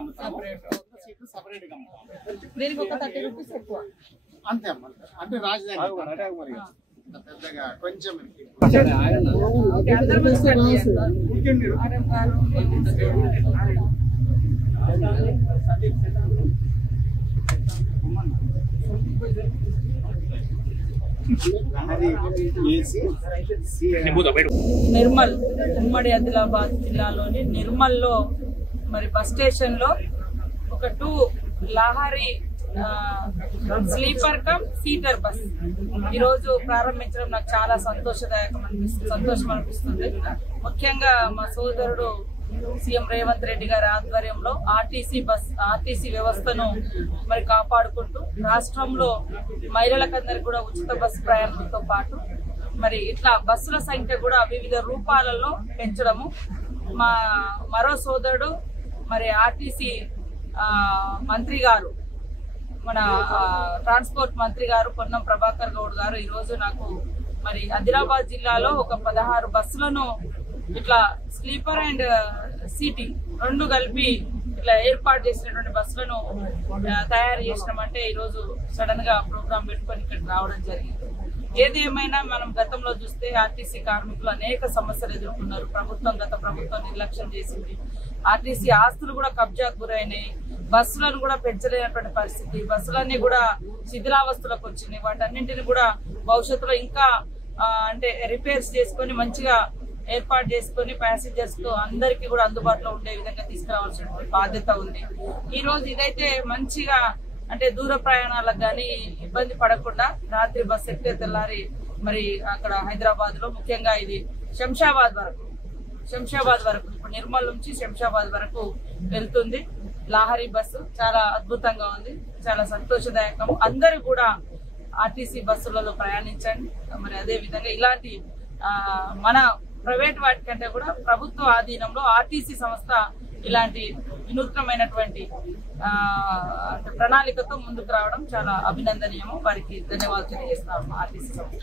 అమ్ముతాము, సీట్లు సెపరేట్ గా అమ్ముతాము. దీనికి ఒక 30 రూపీస్ ఎక్కువ అంతే అమ్మ. అంటే రాజధాని పెద్దగా కొంచెం నిర్మల్, ఉమ్మడి ఆదిలాబాద్ జిల్లాలోని నిర్మల్లో మరి బస్ స్టేషన్ లో ఒక 2 Lahari sleeper come seater bus ఈరోజు ప్రారంభించడం నాకు చాలా సంతోషం అనిపిస్తుంది. ముఖ్యంగా మా సోదరుడు సీఎం రేవంత్ రెడ్డి గారి ఆధ్వర్యంలో ఆర్టీసీ వ్యవస్థను మరి కాపాడుకుంటూ రాష్ట్రంలో మహిళలకందరికి కూడా ఉచిత బస్సు ప్రయాణంతో పాటు మరి ఇట్లా బస్సుల సంఖ్య కూడా వివిధ రూపాలలో పెంచడము. మా మరో సోదరుడు మరి ఆర్టీసీ మంత్రి గారు, మన ట్రాన్స్పోర్ట్ మంత్రి గారు పొన్నం ప్రభాకర్ గౌడ్ గారు ఈరోజు నాకు మరి ఆదిలాబాద్ జిల్లాలో ఒక 16 బస్సులను ఇట్లా స్లీపర్ అండ్ సీటింగ్ 2 కలిపి ఇట్లా ఏర్పాటు చేసినటువంటి బస్సులను తయారు చేసినామంటే ఈరోజు సడన్ గా ప్రోగ్రాం పెట్టుకొని ఇక్కడ రావడం జరిగింది. ఏది ఏమైనా మనం గతంలో చూస్తే ఆర్టీసీ కార్మికులు అనేక సమస్యలు ఎదుర్కొన్నారు. గత ప్రభుత్వం నిర్లక్ష్యం చేసింది. ఆర్టీసీ ఆస్తులు కూడా కబ్జాకు గురైనాయి. బస్సులను కూడా పెంచలేనటువంటి పరిస్థితి. బస్సులన్నీ కూడా శిథిలావస్థలకు వచ్చినాయి. వాటన్నింటిని కూడా భవిష్యత్తులో ఇంకా అంటే రిపేర్స్ చేసుకొని మంచిగా ఏర్పాటు చేసుకొని ప్యాసింజర్స్ కు అందరికీ కూడా అందుబాటులో ఉండే విధంగా తీసుకురావాల్సిన బాధ్యత ఉంది. ఈ రోజు ఇదైతే మంచిగా అంటే దూర ప్రయాణాలకు కానీ ఇబ్బంది పడకుండా రాత్రి బస్ ఎక్కితే తెల్లారి మరి అక్కడ హైదరాబాద్ లో ముఖ్యంగా ఇది శంషాబాద్ వరకు ఇప్పుడు నిర్మల్ నుంచి శంషాబాద్ వరకు వెళ్తుంది లహరి బస్సు. చాలా అద్భుతంగా ఉంది, చాలా సంతోషదాయకం. అందరూ కూడా ఆర్టీసీ బస్సులలో ప్రయాణించండి. మరి అదే విధంగా ఇలాంటి మన ప్రైవేట్ వాటి కంటే కూడా ప్రభుత్వ ఆధీనంలో ఆర్టీసీ సంస్థ ఇలాంటి వినూత్నమైనటువంటి ప్రణాళికతో ముందుకు రావడం చాలా అభినందనీయము. వారికి ధన్యవాదాలు తెలియజేస్తున్నాము ఆర్టీసీ సంస్థ.